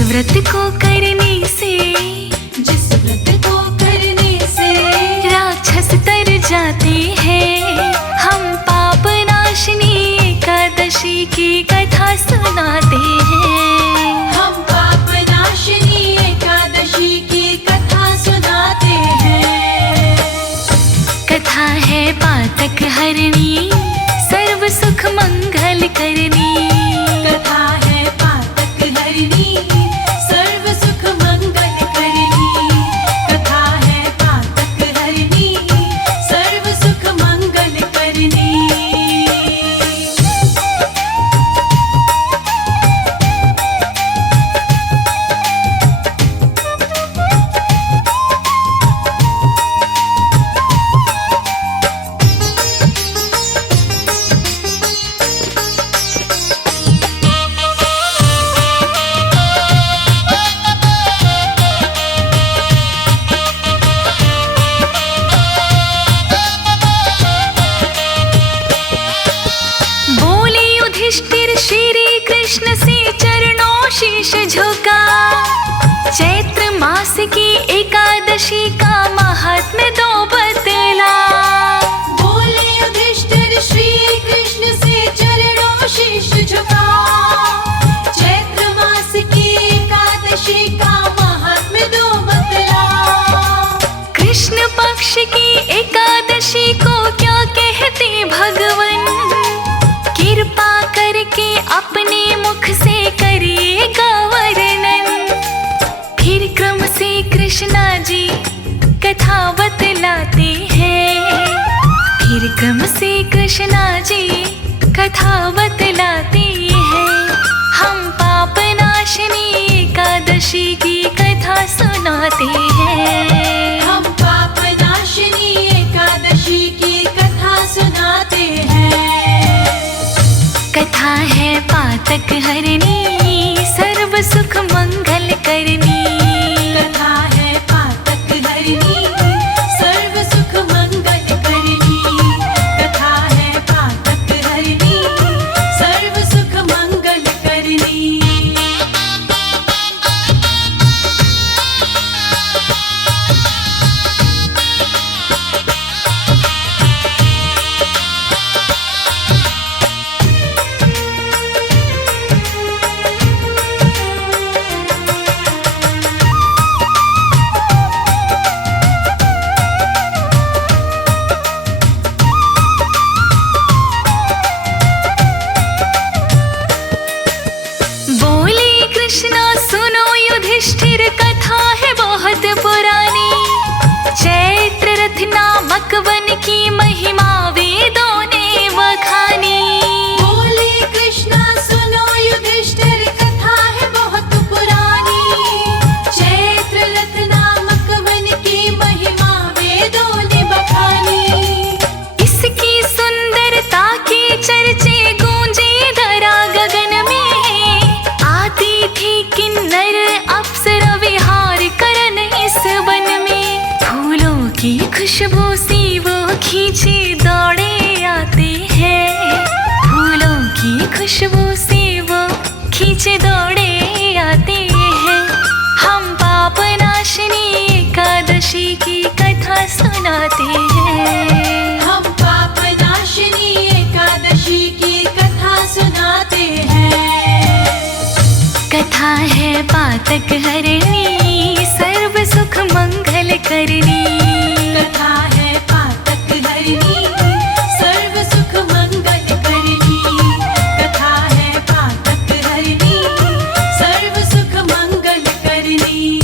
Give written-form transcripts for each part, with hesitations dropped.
व्रत को करने से, जिस व्रत को करने से राक्षस तर जाते हैं। हम पाप नाशनी एकादशी की कथा सुनाते हैं। हम पाप नाशनी एकादशी की कथा सुनाते हैं। कथा है पातक हरणी, सर्व सुख मंगल करनी। कथा है पातक हरणी, सर्व सुख मंगल करनी। कथा है पातक हरणी, सर्व सुख मंगल करनी। बोले युधिष्ठिर श्री कृष्ण से चरणों शीश झुका। चैत्र मास की एकादशी का महात्म्य दो बतला। बोले युधिष्ठिर श्री कृष्ण से चरणों शीश झुका। चैत्र मास की एकादशी का महात्म्य दो बतला। कृष्ण पक्ष की एकादशी को क्या कहते भगवन, कृपा करके अपने मुख से करिएगा वर्णन। फिर क्रम से कृष्णा जी कथा बतलाते हैं। फिर क्रम से कृष्णा जी कथा बतलाते हैं। हम पाप नाशनी एकादशी की कथा सुनाते हैं। हम पाप नाशनी एकादशी की कथा सुनाते हैं। कथा है पातक हरणी, सर्व सुख मंगल करनी। कथा है पातक हरणी, सर्व सुख मंगल करनी। कथा है पातक हरणी, सर्व सुख मंगल करनी। बोले कृष्णा सुनो युधिष्ठिर, कथा है बहुत पुरानी। चैत्र रथ नामक वन की महिमा वेदों ने बखानी। बोले कृष्णा सुनो युधिष्ठिर, कथा है बहुत पुरानी। चैत्र रथ नामक वन की महिमा वेदों ने बखानी। इसकी सुंदरता के चर्चे गूंजे धरा गगन में। आती थी किन्नर अप्सरा विहार करन इस वन में। फूलों की खुशबू से वो खींचे दौड़े आते हैं। फूलों की खुशबू से वो खींचे दौड़े आते हैं। हम पाप नाशनी एकादशी की कथा सुनाते हैं। हम पाप नाशनी एकादशी की कथा सुनाते हैं। कथा है पातक हरणी, सर्व सुख मंगल करनी। कथा है पातक हरणी, सर्व सुख मंगल करनी। कथा है पातक हरणी, सर्व सुख मंगल करनी।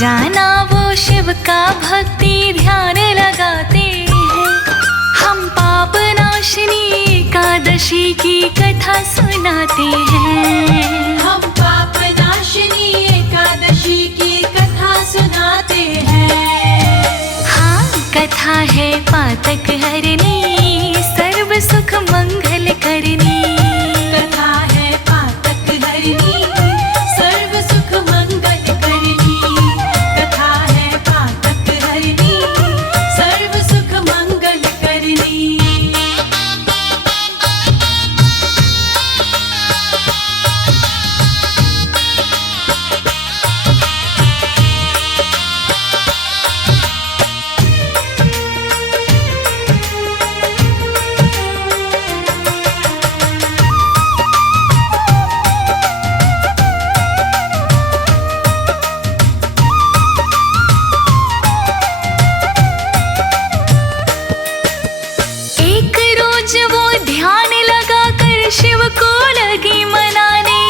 जाना वो शिव का भक्ति ध्यान लगाते हैं। हम पाप नाशिनी एकादशी की कथा सुनाते हैं। हम पाप नाशिनी एकादशी की कथा सुनाते हैं। हाँ, कथा है पातक हरनी, सर्व सुख मंगल करनी। कथा है पातक हरनी, सर्व सुख मंगल करनी। कथा है पातक हरनी, सर्व सुख मंगल करनी। शिव को लगी मनाने,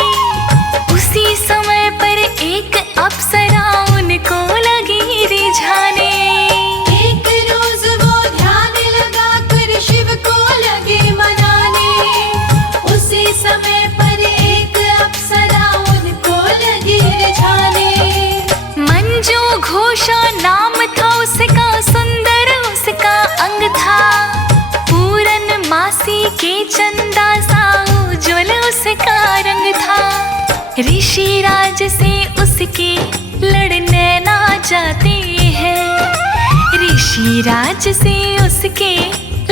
उसी समय पर एक अप्सरा उनको लगी रिझाने। एक रोज वो ध्यान लगा कर शिव को लगे मनाने, उसी समय पर एक अप्सरा उनको लगी रिझाने। मंजू घोषा नाम था उसका, सुंदर उसका अंग था। पूरन मासी के चंदा सा उज्ज्वल उसका रंग था। ऋषि राज से उसके लड़ने ना जाते हैं। ऋषि राज से उसके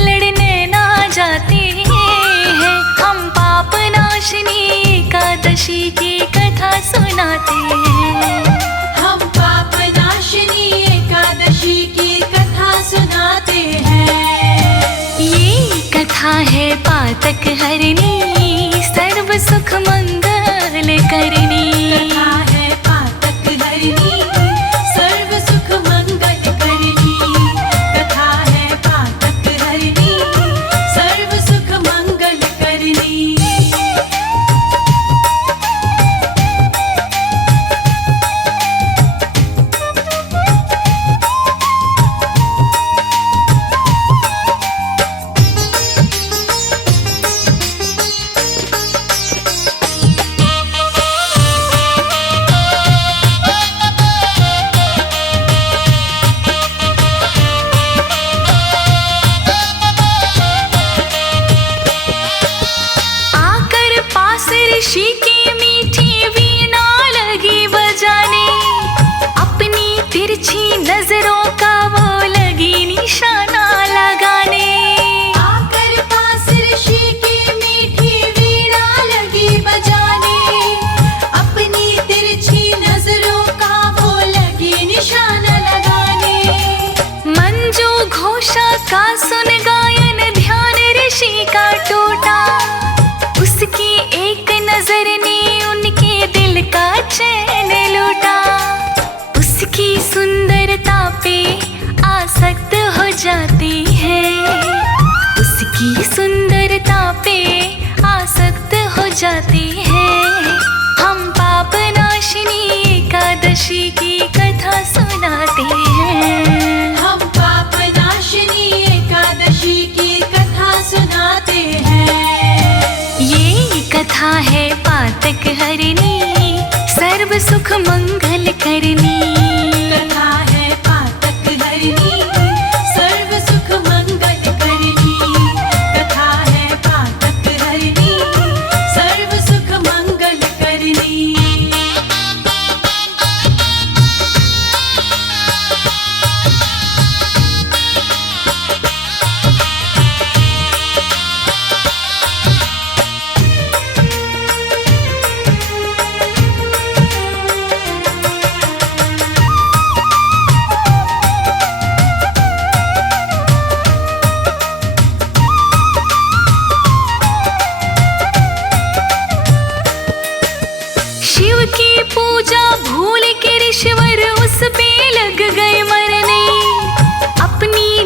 लड़ने ना जाते हैं। हम पाप नाशिनी एकादशी की कथा सुनाते हैं। हम पाप नाशिनी एकादशी की कथा सुनाते हैं। ये कथा है पातक हरनी, सर्व सुख मंगल करनी। कथा है पातक हरनी, सर्व सुख मंगल करनी। कथा है पातक हरनी, सर्व सुख मंगल करनी। ऋषि की मीठी वीणा लगी बजाने, अपनी तिरछी नजरों का वो लगी निशाना लगाने। आकर पास ऋषि की मीठी वीणा लगी बजाने, अपनी तिरछी नजरों का वो लगी निशाना लगाने। मंजू घोषा का सुन गायन ध्यान ऋषि का टूटा। उसकी एक नजर ने उनके दिल का चैन लूटा। उसकी सुंदरता पे आसक्त हो जाती है। उसकी सुंदरता पे आसक्त हो जाती है। हम पाप नाशिनी एकादशी की कथा सुनाते हैं। हम पाप नाशिनी एकादशी की कथा सुनाते हैं। ये कथा है पातक हरनी, सर्व सुख मंगल करनी। कथा है पातक हरनी, सर्व सुख मंगल करनी। कथा है पातक हरनी, सर्व सुख मंगल करनी।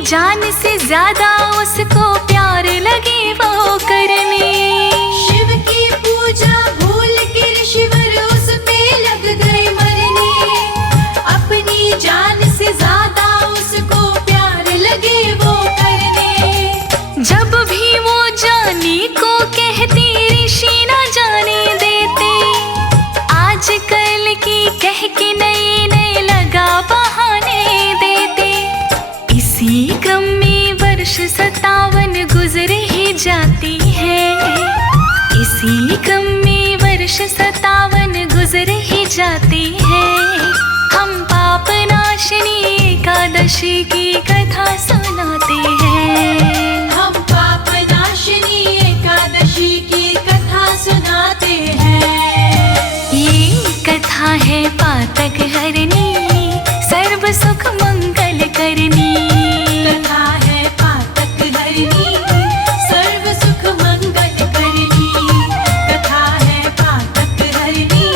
जान से ज्यादा उसको प्यार लगे वो करने। शिव की पूजा भूल के ऋषिवर उस पे लग गए मरने। अपनी जाती है। इसी क्रम में वर्ष 57 गुजर ही जाती है। हम पाप नाशिनी एकादशी की कथा सुनाते हैं। हम पाप नाशिनी एकादशी की कथा सुनाते हैं। ये कथा है पातक हरनी, सर्व सुख मंगल करनी। कथा है पातक हरनी, सर्व सुख मंगल करनी। कथा है पातक हरनी,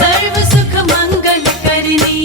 सर्व सुख मंगल करनी।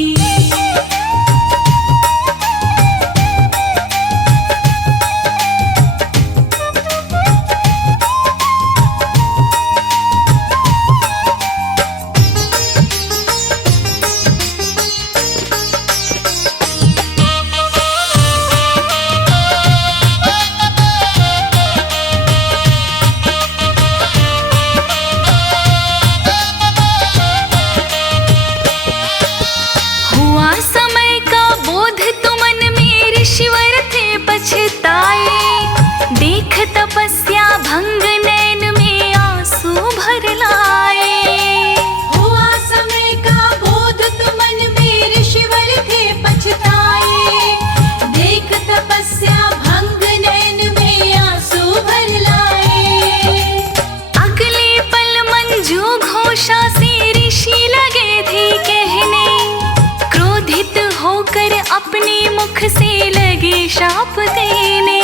हुआ समय का बोध तो मन में ऋषिवर थे पछताए। देख तपस्या भंग नैन में आंसू भर लाए। हुआ समय का बोध तो मन में ऋषिवर थे पछताए। देख तपस्या भंग नैन में आंसू भर लाए। अगले पल मंजू घोषा से ऋषि लगे थे कहने। क्रोधित होकर अपने मुख से लगे शाप देने।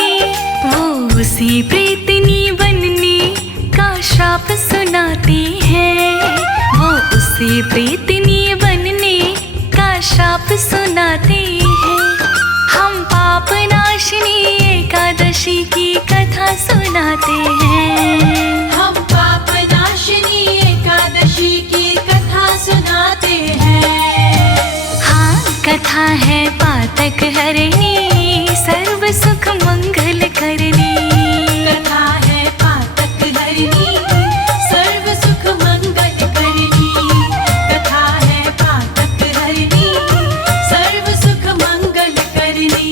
वो उसी प्रेतनी बनने का शाप सुनाते हैं। वो उसी प्रेतनी बनने का शाप सुनाते हैं। हम पाप नाशिनी एकादशी की कथा सुनाते हैं। हम पाप नाशिनी एकादशी की कथा सुनाते हैं। हाँ, कथा है पातक हरनी, सर्व सुख मंगल करनी। कथा है पातक हरनी, सर्व सुख मंगल करनी। कथा है पातक हरनी, सर्व सुख मंगल करनी।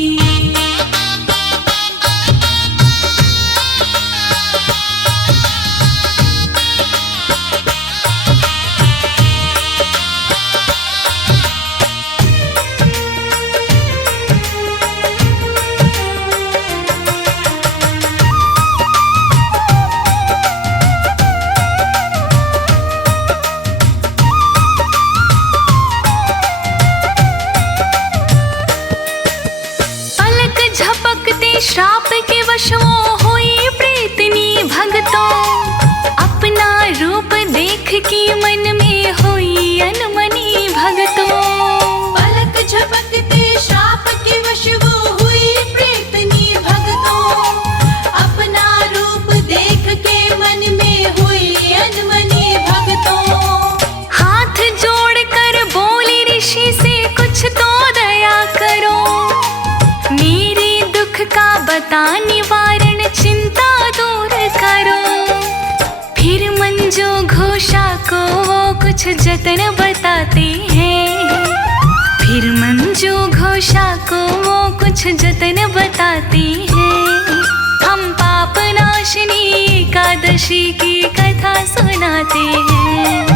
पलक झपकते श्राप के वश वो हुई प्रेतनी भगतों। अपना रूप देख के मन में हुई अनमनी भगतों। पलक झपकते श्राप के वश वो हुई प्रेतनी भगतों। अपना रूप देख के मन में हुई अनमनी भगतों। हाथ जोड़कर बोली ऋषि से कुछ तो दया करो। मेरे दुख का बता निवारण चिंता दूर करो। फिर मंजू घोषा को वो कुछ जतन बताते हैं। फिर मंजू घोषा को वो कुछ जतन बताते हैं। हम पाप नाशिनी एकादशी की कथा सुनाते हैं।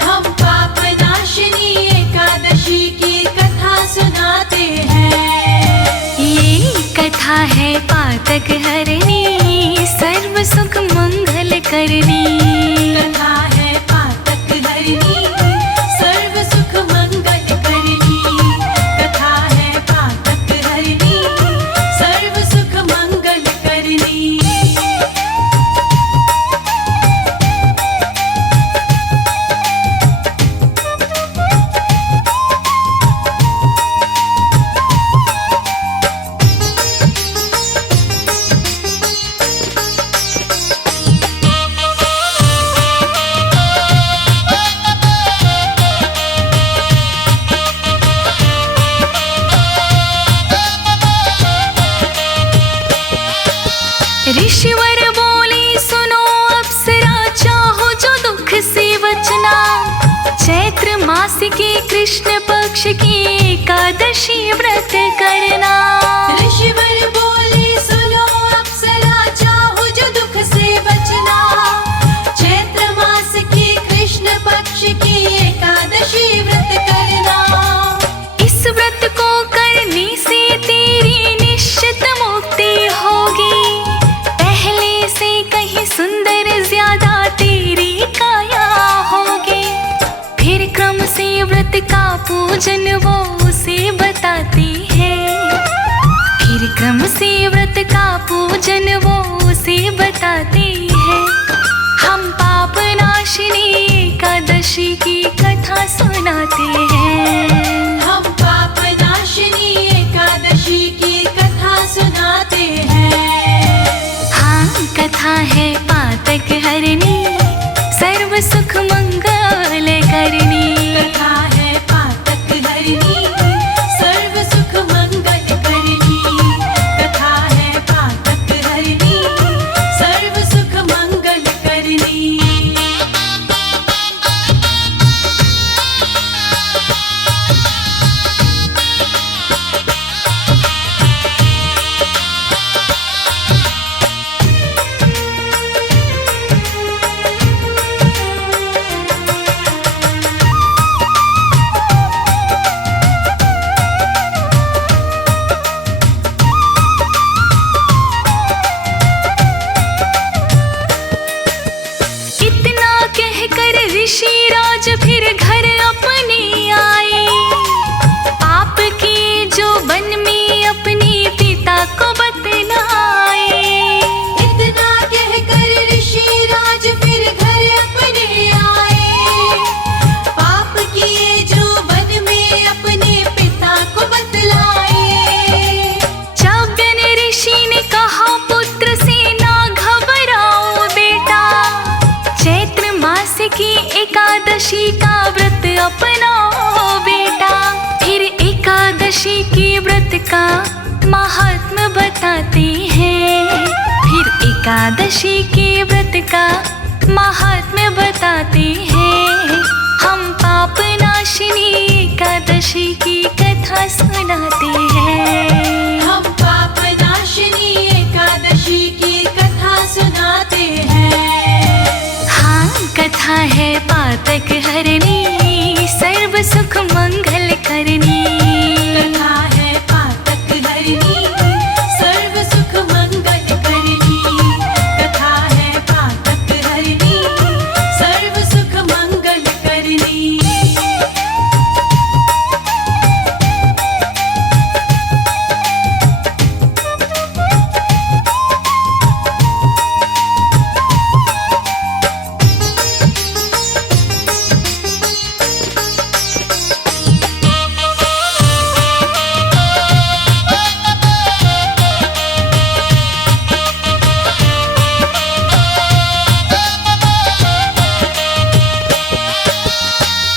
हम पाप नाशिनी एकादशी की कथा सुनाते हैं। ये कथा है पातक हरनी, सर्व सुख मंगल करनी। कथा है पातक हरनी, सर्व सुख मंगल करनी। कथा है पातक हरनी, सर्व सुख मंगल करनी। ऋषिवर बोले सुनो अप्सरा, चाहो जो दुख से बचना। चैत्र मास के कृष्ण पक्ष की एकादशी व्रत करना। ऋषिवर बोले सुनो अप्सरा, चाहो जो दुख क्रम से व्रत का पूजन वो उसे बताते हैं। हम पाप नाशिनी एकादशी की कथा सुनाते हैं। हम पाप नाशिनी एकादशी की कथा सुनाते हैं। हाँ, कथा है पातक हरनी, सर्व सुख मंगल करनी। कथा है पातक हरनी, सर्व सुख मंगल करनी। कथा है पातक हरनी, सर्व सुख मंगल करनी। इतना कहकर ऋषि राज फिर घर अपने आए। पाप किए जो वन में अपने पिता को बतलाए। इतना कहकर ऋषि राज फिर घर अपने आए। पाप किए जो वन में अपने पिता को बतलाए। चाव्य ऋषि ने कहा पुत्र से ना घबराओ बेटा, चैत्र मास की एकादशी का व्रत अपनाओ बेटा। फिर एकादशी की व्रत का महात्म्य बताते हैं। फिर एकादशी के व्रत का महात्म्य बताते हैं। हम पाप नाशिनी एकादशी की कथा सुनाते हैं। हम पाप नाशिनी एकादशी की कथा सुनाते हैं। हाँ, कथा है पातक हरनी, सर्व सुख मंगल करनी। कथा है पातक हरनी, सर्व सुख मंगल करनी। कथा है पातक हरनी, सर्व सुख मंगल करनी।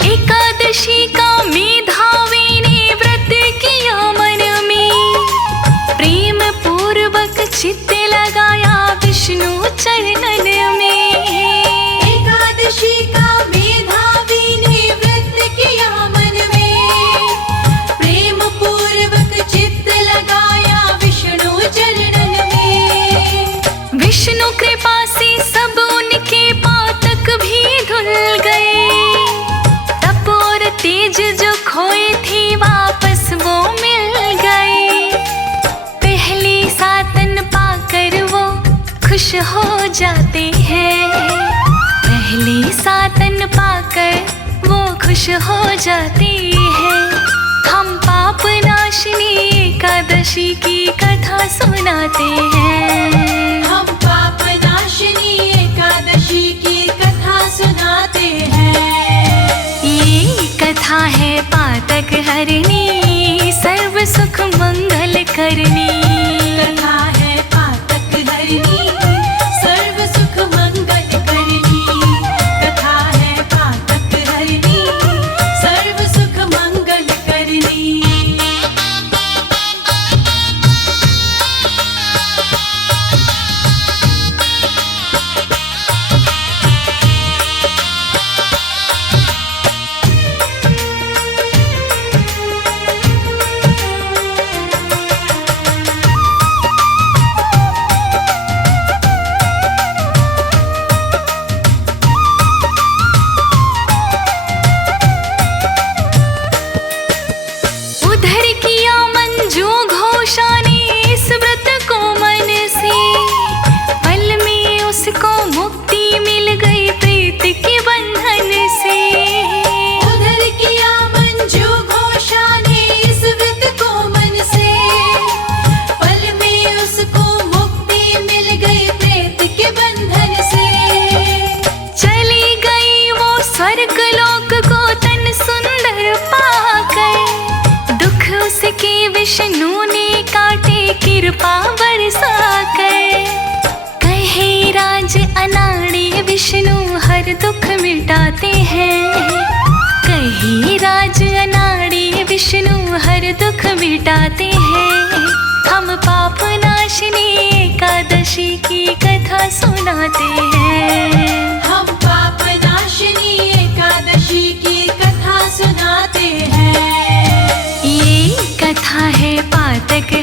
एकादशी का मेधावी ने व्रत किया मन में, प्रेम पूर्वक चित्त लगाया विष्णु चरणन में। एकादशी का मेधावी ने व्रत किया मन में। प्रेम पूर्वक चित्त लगाया विष्णु चरणन में। विष्णु कृपा से सब उनके पातक भी धुल गए। तप और तेज जो खोए थे वापस वो मिल गए। पहले सातन पाकर वो खुश हो जाते हैं। पहले सातन पाकर वो खुश हो जाते हैं। हम पाप नाशिनी एकादशी की कथा सुनाते हैं। हम पाप नाशिनी एकादशी की कथा सुनाते हैं। ये कथा है पातक हरनी, सर्व सुख मंगल करनी। कथा है पातक हरनी, सर्व सुख मंगल करनी। कथा है पातक हरनी, सर्व सुख मंगल करनी। विष्णु ने काटे कृपा बरसा कर। कहे राज अनाड़ी विष्णु हर दुख मिटाते हैं। कहे राज अनाड़ी विष्णु हर दुख मिटाते हैं। हम पाप नाशिनी एकादशी की कथा सुनाते हैं। हम पाप नाशिनी एकादशी की कथा सुनाते हैं। ये कथा है पातक